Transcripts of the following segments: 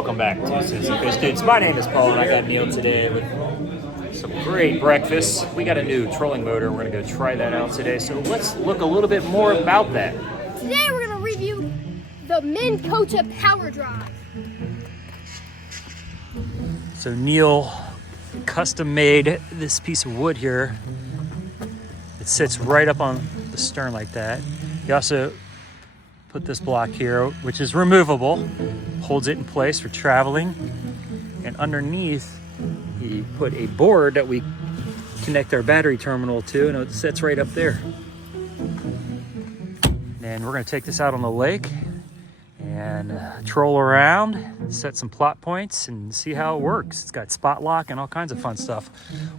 Welcome back to Cincy Fish Dudes. My name is Paul, and I got Neil today with some great breakfast. We got a new trolling motor. We're going to go try that out today. So let's look a little bit more about that. Today we're going to review the Minn Kota Power Drive. So Neil custom made this piece of wood here. It sits right up on the stern like that. He also put this block here, which is removable, holds it in place for traveling. And underneath, he put a board that we connect our battery terminal to, and it sits right up there. And we're gonna take this out on the lake and troll around, set some plot points, and see how it works. It's got spot lock and all kinds of fun stuff,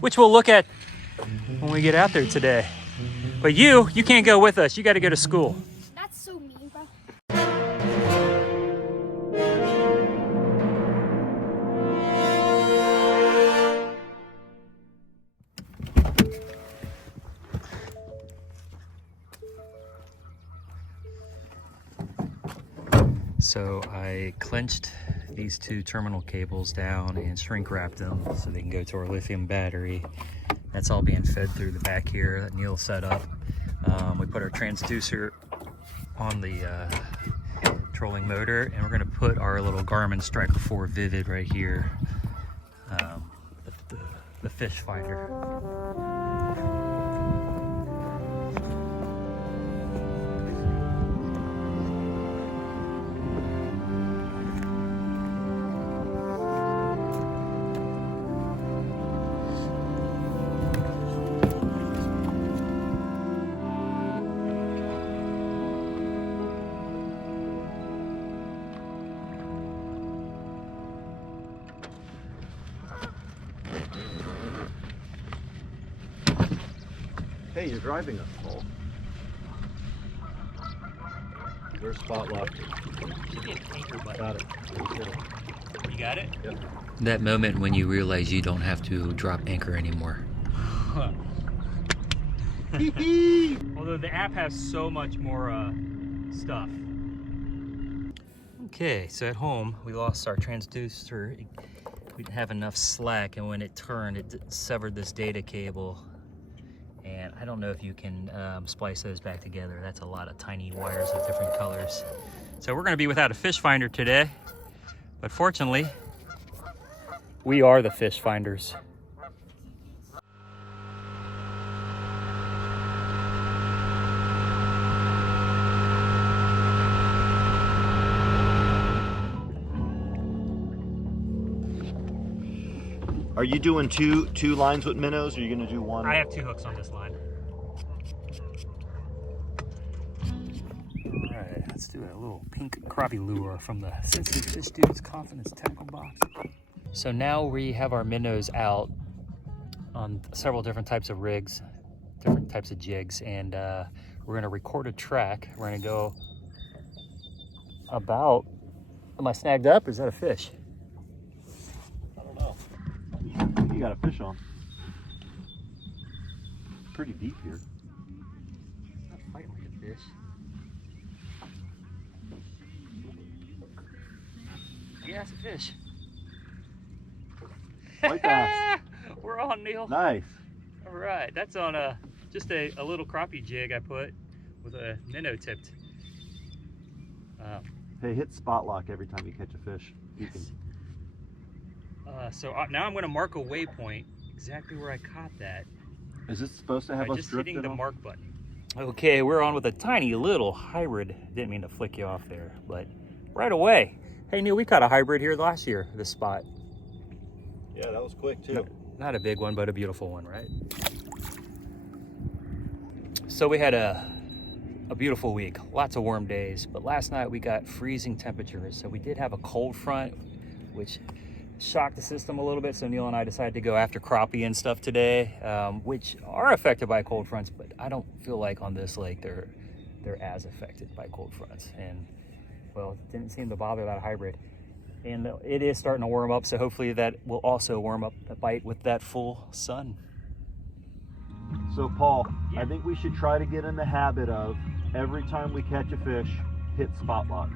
which we'll look at when we get out there today. But you can't go with us. You got to go to school. That's so mean, bro. So I clenched these two terminal cables down and shrink wrapped them so they can go to our lithium battery. That's all being fed through the back here that Neil set up. We put our transducer on the trolling motor, and we're gonna put our little Garmin Striker 4 Vivid right here, the fish finder. Hey, you're driving us, Paul. Where's spot lock? Got it. You got it? Yep. That moment when you realize you don't have to drop anchor anymore. Although the app has so much more stuff. Okay, so at home we lost our transducer. We didn't have enough slack, and when it turned, it severed this data cable. And I don't know if you can splice those back together. That's a lot of tiny wires of different colors. So we're gonna be without a fish finder today, but fortunately, we are the fish finders. Are you doing two lines with minnows, or are you going to do one? I have two hooks on this line. All right, let's do a little pink crappie lure from the Cincy Fish Dudes Confidence Tackle Box. So now we have our minnows out on several different types of rigs, different types of jigs, and we're going to record a track. We're going to go about, am I snagged up, or is that a fish? I don't know. You got a fish on. Pretty deep here. Not fighting like a fish. Yeah, it's a fish. White bass. We're on, Neil. Nice. All right, that's on just a little crappie jig I put with a minnow tipped. Hey, hit spot lock every time you catch a fish. You can. So now I'm going to mark a waypoint exactly where I caught that. Is it supposed to have by us just drifting hitting the on? mark button. Okay, we're on with a tiny little hybrid. Didn't mean to flick you off there, but right away. Hey Neil, we caught a hybrid here last year, this spot. Yeah, that was quick too. Not a big one, but a beautiful one, right? So we had a beautiful week, lots of warm days, but last night we got freezing temperatures. So we did have a cold front, which shocked the system a little bit. So Neil and I decided to go after crappie and stuff today, which are affected by cold fronts, but I don't feel like on this lake they're as affected by cold fronts. And well, it didn't seem to bother that hybrid. And it is starting to warm up, so hopefully that will also warm up the bite with that full sun. So Paul, I think we should try to get in the habit of every time we catch a fish, hit spot lock.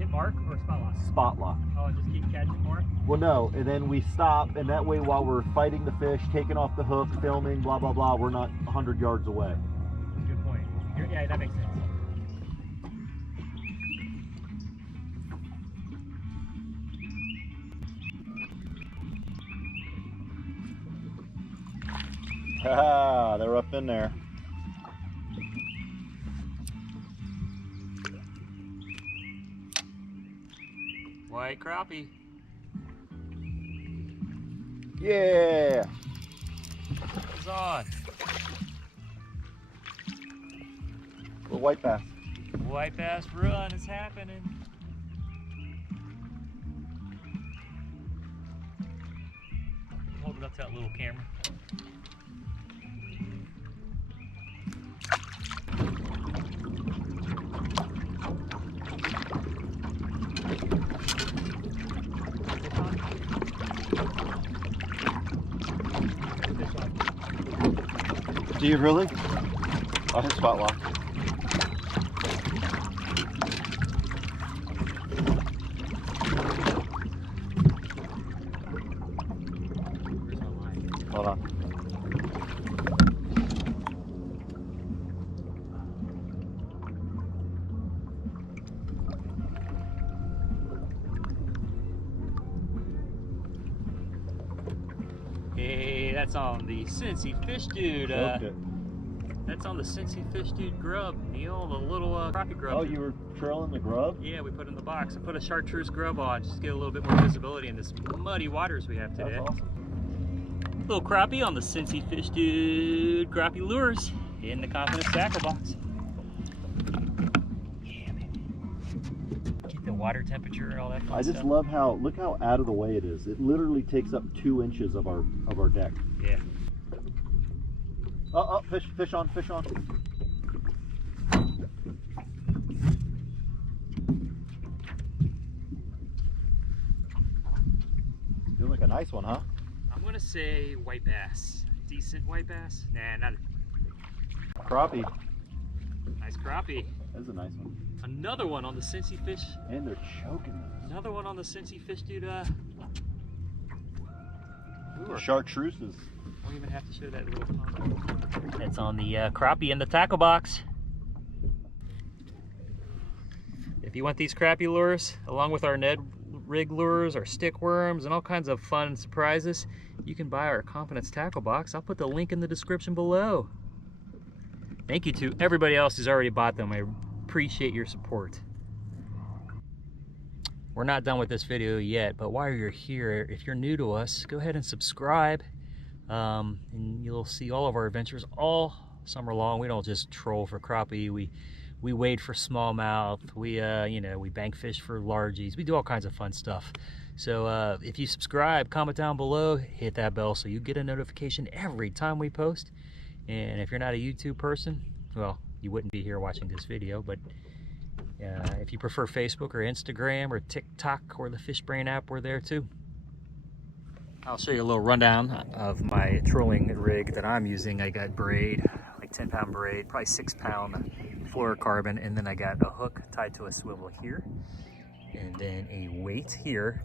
hit mark or spot lock? Spot lock. Oh, and just keep catching more? Well, no, and then we stop, and that way while we're fighting the fish, taking off the hook, filming, blah, blah, blah, we're not 100 yards away. Good point. Yeah, that makes sense. Haha, they're up in there. White crappie. Yeah! It's on. Little white bass. White bass run is happening. Hold it up to that little camera. Do you really? I'll hit spot lock. Hold on. Hey, that's on the Cincy Fish Dude. That's on the Cincy Fish Dude grub, Neil, the little crappie grub. Oh, you were trailing the grub? Yeah, we put it in the box. I put a chartreuse grub on just to get a little bit more visibility in this muddy waters we have today. That's awesome. Little crappie on the Cincy Fish Dude crappie lures in the Confidence tackle box. Yeah, man. Keep the water temperature and all that fun I just stuff. love how, look how out of the way it is. It literally takes up 2 inches of our deck. Yeah. Oh, fish on. Feels like a nice one, huh? I'm gonna say white bass. Decent white bass? Nah, not a Crappie. nice crappie. That's a nice one. Another one on the Cincy Fish. And they're choking those. Another one on the Cincy Fish Dude. Lure. Chartreuses. Don't even have to show that little pond. It's on the crappie in the tackle box. If you want these crappie lures, along with our Ned rig lures, our stick worms, and all kinds of fun surprises, you can buy our Confidence tackle box. I'll put the link in the description below. Thank you to everybody else who's already bought them. I appreciate your support. We're not done with this video yet, but while you're here, if you're new to us, go ahead and subscribe. And you'll see all of our adventures all summer long. We don't just troll for crappie. We wade for smallmouth. We bank fish for largies. We do all kinds of fun stuff. So if you subscribe, comment down below, hit that bell so you get a notification every time we post. And if you're not a YouTube person, well, you wouldn't be here watching this video, but if you prefer Facebook or Instagram or TikTok or the Fishbrain app, we're there too. I'll show you a little rundown of my trolling rig that I'm using. I got braid, like 10-pound braid, probably 6-pound fluorocarbon, and then I got a hook tied to a swivel here, and then a weight here,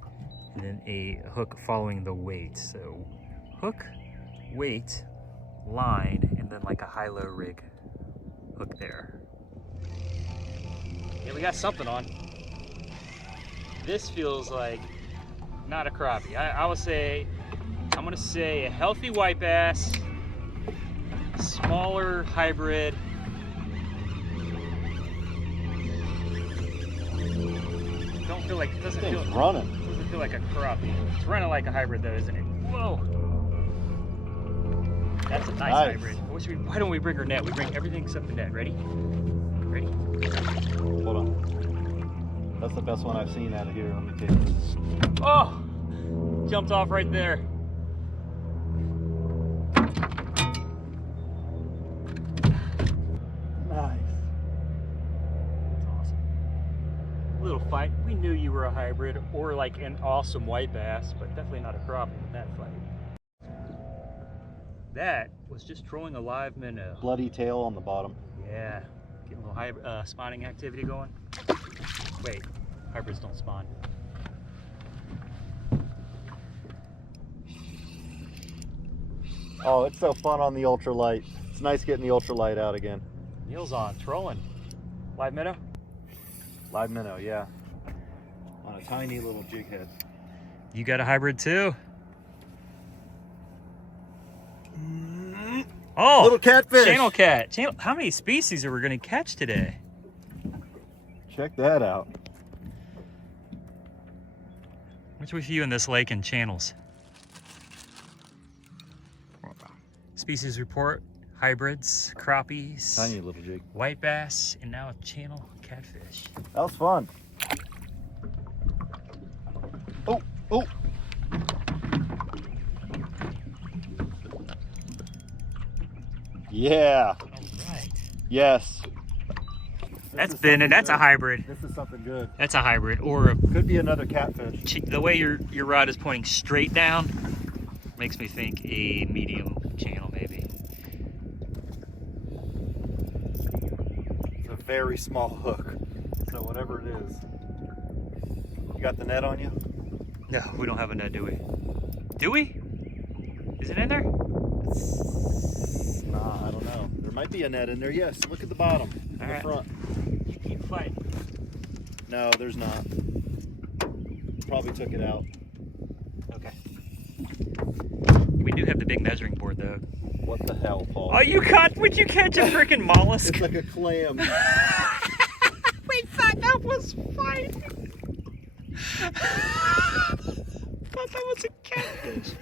and then a hook following the weight. So hook, weight, line, and then like a high-low rig hook there. Yeah, we got something on. This feels like not a crappie. I'm gonna say a healthy white bass, smaller hybrid. Doesn't feel like a crappie. It's running like a hybrid though, isn't it? Whoa! That's a nice hybrid. Why don't we bring our net? We bring everything except the net. Ready? Ready? Hold on. That's the best one I've seen out of here. Let me take this. Oh! Jumped off right there. Nice. That's awesome. Little fight. We knew you were a hybrid or like an awesome white bass, but definitely not a crappie in that fight. That was just trolling a live minnow. Bloody tail on the bottom. Yeah. Getting a little spotting activity going. Wait. Hybrids don't spawn. Oh, it's so fun on the ultralight. It's nice getting the ultralight out again. Neil's on, trolling. Live minnow? Live minnow, yeah. On a tiny little jig head. You got a hybrid too? Oh, Little catfish. channel cat. How many species are we gonna catch today? Check that out. Which we see in this lake and channels. Species report, hybrids, crappies, Tiny little jig. white bass, and now a channel catfish. That was fun. Oh, oh. Yeah. All right. Yes. That's a hybrid. This is something good. That's a hybrid, or a, Could be another catfish. the way your rod is pointing straight down makes me think a medium channel maybe. It's a very small hook. So whatever it is. You got the net on you? No, we don't have a net, do we? Do we? Is it in there? Nah, I don't know. There might be a net in there. Yes, look at the bottom. In the Alright. front. You keep fighting. No, there's not. Probably took it out. Okay. We do have the big measuring board though. What the hell, Paul? Oh, would you catch a freaking mollusk? It's like a clam. We thought that was fine. Thought that was a catfish.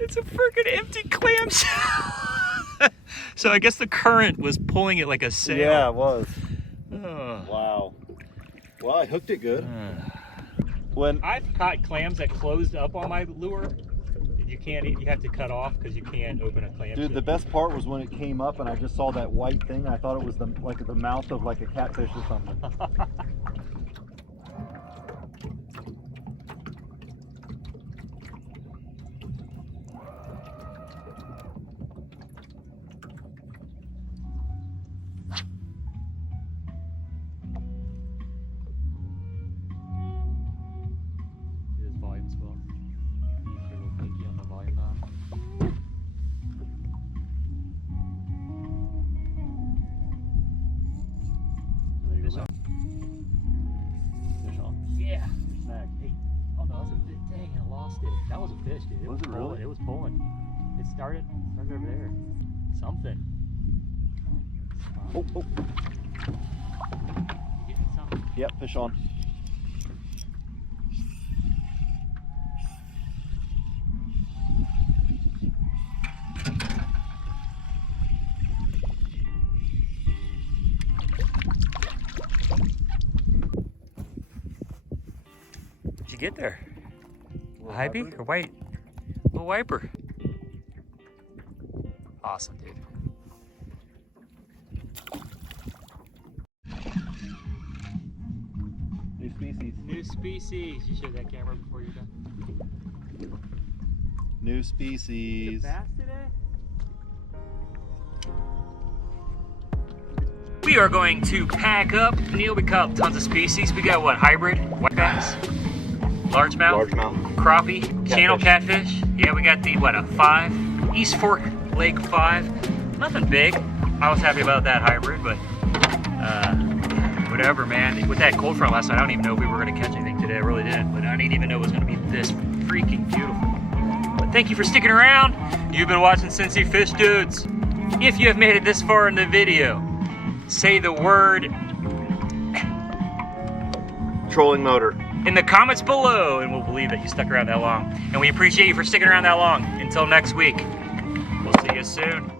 It's a freaking empty clam shell. So I guess the current was pulling it like a sail. Yeah, it was. Oh. Wow. Well, I hooked it good. When I've caught clams that closed up on my lure. You have to cut off because you can't open a clam. Dude, the best part was when it came up and I just saw that white thing. I thought it was like the mouth of like a catfish or something. His volume swell. A little picky on the volume knob. There you Fish go. on. Fish on. Yeah. Snag. Hey. Oh no, that's a fish. Dang, I lost it. That was a fish, dude. Was it pulling. really? It was pulling. It started over there. Something. Oh, oh. You getting something? Yep, fish on. What'd you get there? A Little hyby hybrid. or white? Little wiper. Awesome, dude. New species. New species. You showed that camera before you're done. New species. Bass today? We are going to pack up. Neil, we caught tons of species. We got what? Hybrid, white bass, largemouth, Largemouth. crappie, channel catfish. Yeah, we got the what, a 5 East Fork Lake 5. Nothing big. I was happy about that hybrid, but whatever, man. With that cold front last night, I don't even know if we were going to catch anything today. I really didn't, but I didn't even know it was going to be this freaking beautiful. But thank you for sticking around. You've been watching Cincy Fish Dudes. If you have made it this far in the video, say the word Trolling motor. in the comments below, and we'll believe that you stuck around that long. And we appreciate you for sticking around that long. Until next week, we'll see you soon.